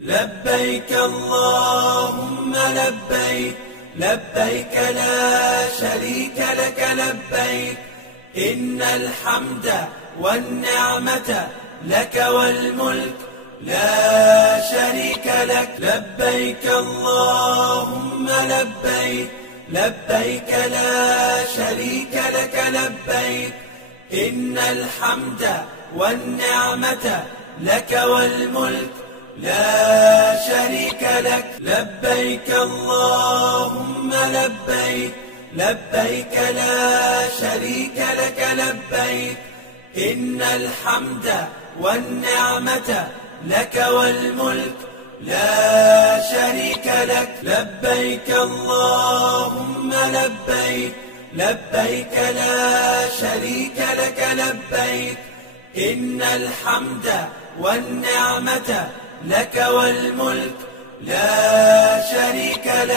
لبيك اللهم لبيك لبيك لا شريك لك لبيك إن الحمد والنعمة لك والملك لا شريك لك لبيك اللهم لبيك لبيك لا شريك لك لبيك إن الحمد والنعمة لك والملك لا شريك لك لبيك اللهم لبيك لبيك لا شريك لك لبيك إن الحمد والنعمة لك والملك لا شريك لك لبيك اللهم لبيك لبيك لا شريك لك لبيك إن الحمد والنعمة لك والملك لا شريك لك